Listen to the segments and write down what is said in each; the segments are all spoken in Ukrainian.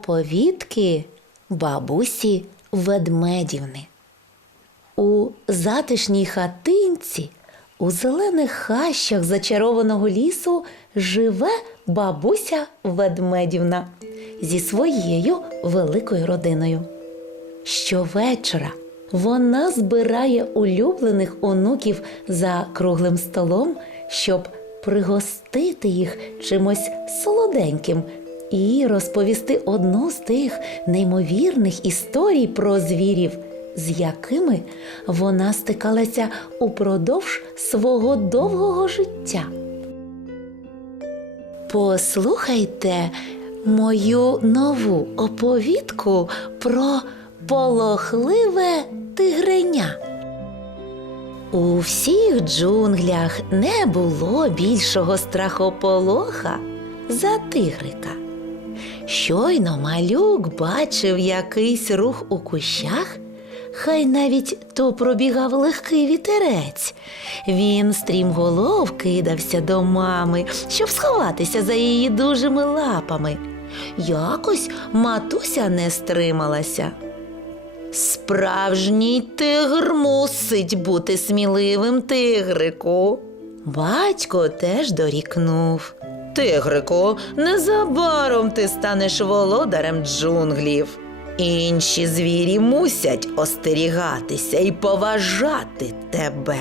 Оповідки бабусі ведмедівни. У затишній хатинці, у зелених хащах зачарованого лісу живе бабуся ведмедівна зі своєю великою родиною. Щовечора вона збирає улюблених онуків за круглим столом, щоб пригостити їх чимось солоденьким і розповісти одну з тих неймовірних історій про звірів, з якими вона стикалася упродовж свого довгого життя. Послухайте мою нову оповідку про полохливе тигреня. У всіх джунглях не було більшого страхополоха за тигрика. Щойно малюк бачив якийсь рух у кущах, хай навіть то пробігав легкий вітерець. Він стрімголов кидався до мами, щоб сховатися за її дужими лапами. Якось матуся не стрималася. Справжній тигр мусить бути сміливим тигрику. Батько теж дорікнув. Тигрику, незабаром ти станеш володарем джунглів. Інші звірі мусять остерігатися і поважати тебе.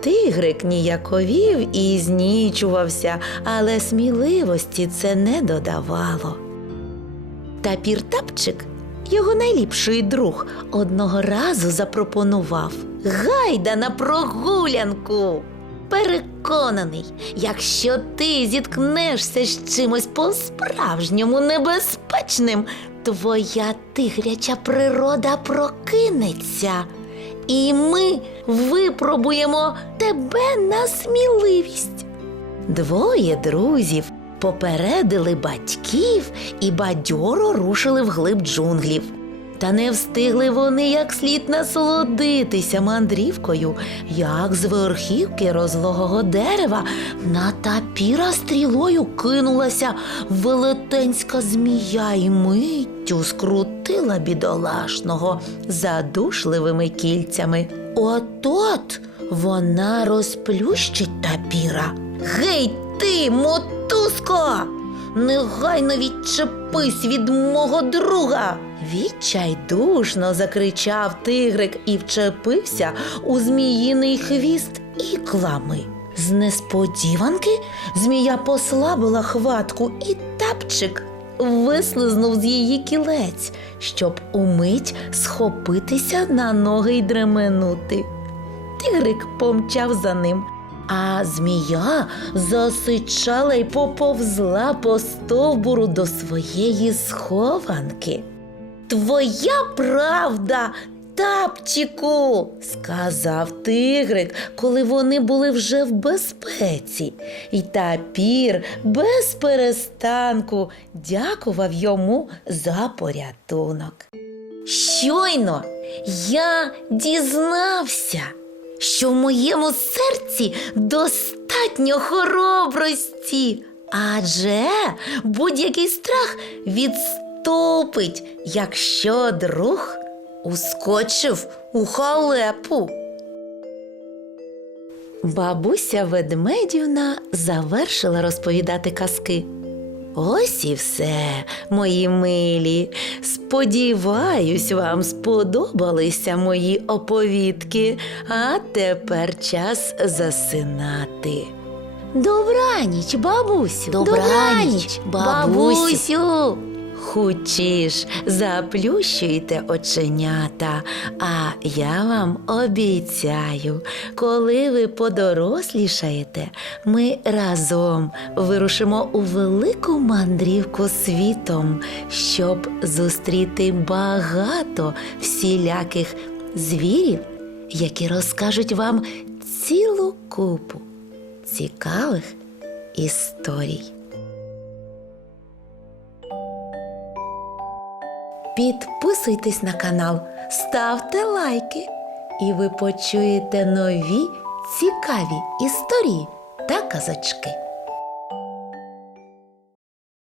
Тигрик ніяковів і знічувався, але сміливості це не додавало. Тапір Тапчик, його найліпший друг, одного разу запропонував Гайда на прогулянку. Переконаний, якщо ти зіткнешся з чимось по-справжньому небезпечним, твоя тигряча природа прокинеться, і ми випробуємо тебе на сміливість. Двоє друзів попередили батьків і бадьоро рушили вглиб джунглів. Та не встигли вони як слід насолодитися мандрівкою, як з верхівки розлогого дерева на тапіра стрілою кинулася велетенська змія і миттю скрутила бідолашного задушливими кільцями. От-от вона розплющить тапіра. Гей ти, мотузко! Негайно відчепись від мого друга. Відчайдушно закричав тигрик і вчепився у зміїний хвіст іклами. З несподіванки змія послабила хватку, і тапчик вислизнув з її кілець, щоб умить схопитися на ноги й дременути. Тигрик помчав за ним, а змія засичала й поповзла по стовбуру до своєї схованки. Твоя правда, тапчику, сказав тигрик, коли вони були вже в безпеці, і тапір без перестанку дякував йому за порятунок. Щойно я дізнався, що в моєму серці достатньо хоробрості, адже будь-який страх відступить, якщо друг ускочив у халепу. Бабуся ведмедівна завершила розповідати казки. Ось і все, мої милі. Сподіваюсь, вам сподобалися мої оповідки, а тепер час засинати. Добраніч, бабусю. Добраніч, бабусю. Хучіш, заплющуйте оченята, а я вам обіцяю, коли ви подорослішаєте, ми разом вирушимо у велику мандрівку світом, щоб зустріти багато всіляких звірів, які розкажуть вам цілу купу цікавих історій. Підписуйтесь на канал, ставте лайки, і ви почуєте нові цікаві історії та казочки.